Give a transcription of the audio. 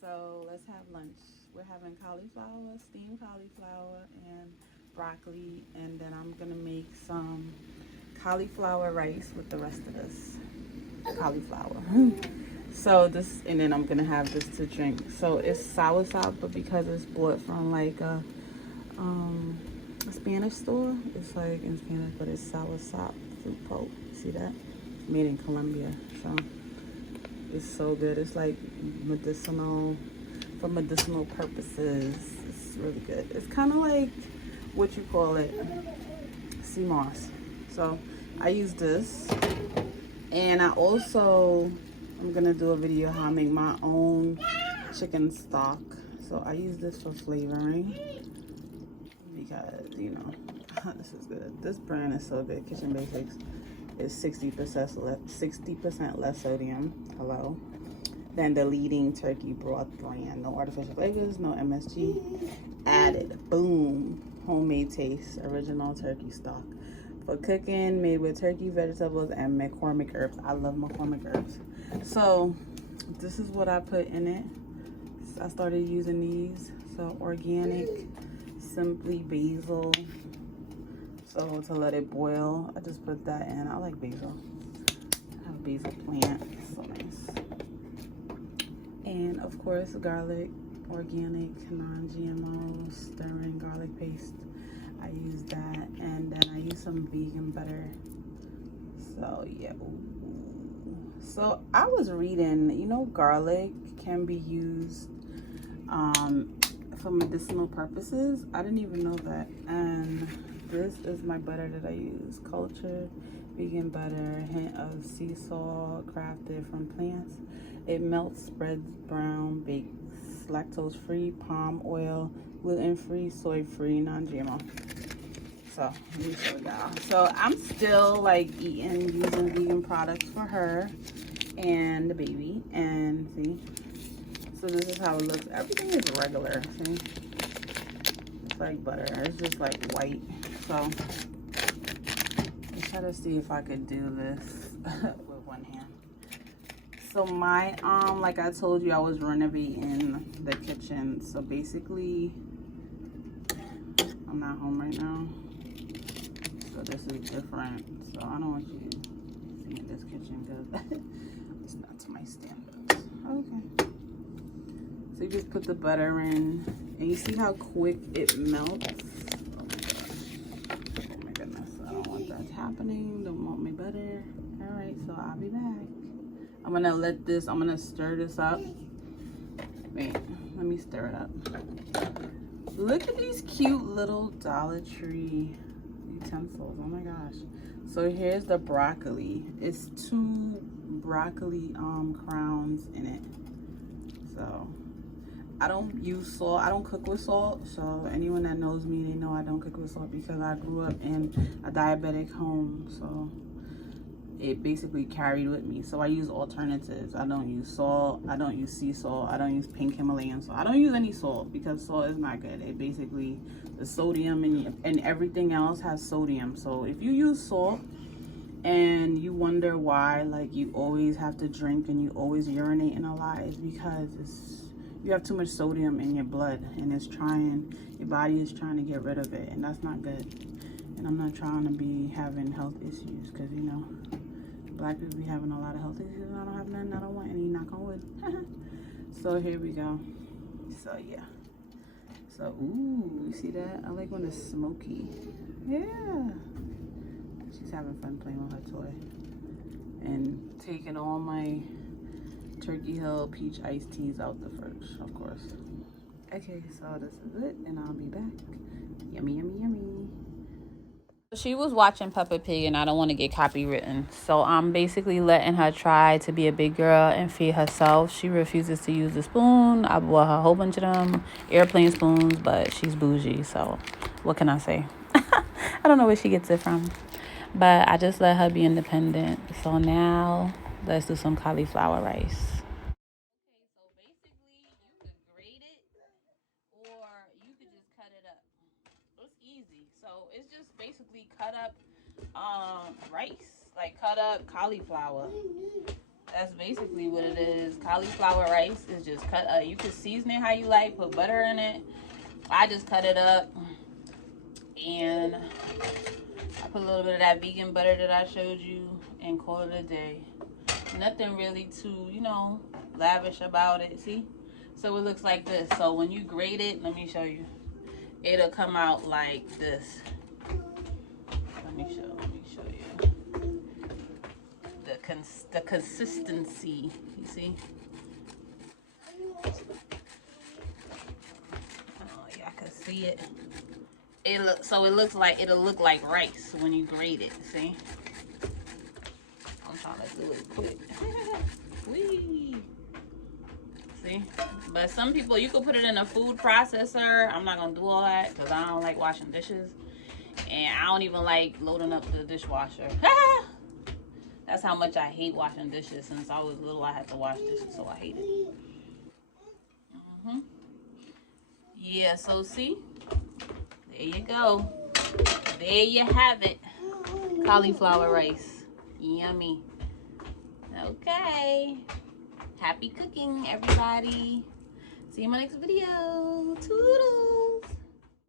So let's have lunch. We're having cauliflower, steamed cauliflower, and broccoli, and then I'm gonna make some cauliflower rice with the rest of this cauliflower. So this, and then I'm gonna have this to drink. So it's soursop, but because it's bought from like um a Spanish store, it's like in Spanish, but it's soursop fruit pulp. See that? Made in Colombia. So it's so good. It's like medicinal, for medicinal purposes. It's really good. It's kind of like what you call it, sea moss. So I use this, and I also I'm gonna do a video how I make my own chicken stock. So I use this for flavoring because this is good. This brand is so good. Kitchen Basics is 60% less sodium. Hello. Than the leading turkey broth brand. No artificial flavors, no MSG added. Boom. Homemade taste. Original turkey stock. For cooking, made with turkey, vegetables, and McCormick herbs. I love McCormick herbs. So this is what I put in it. I started using these. So organic, simply basil. So to let it boil, I just put that in. I like basil. I have a basil plant. It's so nice. And of course, garlic, organic, non-GMO, stirring garlic paste. I use that, and then I use some vegan butter. So yeah. Ooh. So I was reading, garlic can be used for medicinal purposes. I didn't even know that. And this is my butter that I use. Cultured vegan butter, hint of sea salt, crafted from plants. It melts, spreads, brown, bakes, lactose free, palm oil, gluten free, soy free, non-GMO. So let me show y'all. So I'm still like using vegan products for her and the baby. And see, so this is how it looks. Everything is regular. See, it's like butter. It's just like white. So let's try to see if I could do this with one hand. So my like I told you, I was renovating the kitchen. So basically, I'm not home right now. So this is different. So I don't want you seeing this kitchen because it's not to my standards. Okay. So you just put the butter in, and you see how quick it melts. Oh my god. Oh my goodness. I don't want that happening. Don't want my butter. All right. So I'll be back. I'm gonna stir this up. Wait, let me stir it up. Look at these cute little Dollar Tree utensils. Oh my gosh. So here's the broccoli. It's 2 broccoli crowns in it. So I don't use salt. I don't cook with salt. So anyone that knows me, they know I don't cook with salt because I grew up in a diabetic home. So it basically carried with me. So I use alternatives. I don't use salt. I don't use sea salt. I don't use pink Himalayan salt. I don't use any salt because salt is not good. It basically, the sodium and everything else has sodium. So if you use salt and you wonder why, like, you always have to drink and you always urinate in a lot, is because you have too much sodium in your blood, and your body is trying to get rid of it, and that's not good. And I'm not trying to be having health issues because Black people be having a lot of health issues, and I don't have none. I don't want any, knock on wood. So here we go. So yeah. So, ooh, you see that? I like when it's smoky. Yeah. She's having fun playing with her toy. And taking all my Turkey Hill peach iced teas out the fridge, of course. Okay, so this is it, and I'll be back. Yummy, yummy, yummy. She was watching Peppa Pig, and I don't want to get copywritten. So I'm basically letting her try to be a big girl and feed herself. She refuses to use the spoon. I bought her a whole bunch of them airplane spoons, but she's bougie. So what can I say? I don't know where she gets it from. But I just let her be independent. So now let's do some cauliflower rice. So basically, you could grate it or you could just cut it up. It's easy. So it's just basically cut up rice, like cut up cauliflower. That's basically what it is. Cauliflower rice is just cut up. You can season it how you like, put butter in it. I just cut it up and I put a little bit of that vegan butter that I showed you and call it a day. Nothing really too, you know, lavish about it. See? So it looks like this. So when you grate it, let me show you. It'll come out like this. Let me show you. The consistency, you see? Oh, yeah, I can see it. It'll look like rice when you grate it, see? I'm trying to do it quick. Whee! See? But some people, you could put it in a food processor. I'm not gonna do all that because I don't like washing dishes. And I don't even like loading up the dishwasher. That's how much I hate washing dishes. Since I was little, I had to wash dishes, so I hate it. Yeah, so see? There you go. There you have it. Cauliflower rice. Yummy. Okay. Happy cooking, everybody. See you in my next video. Toodles.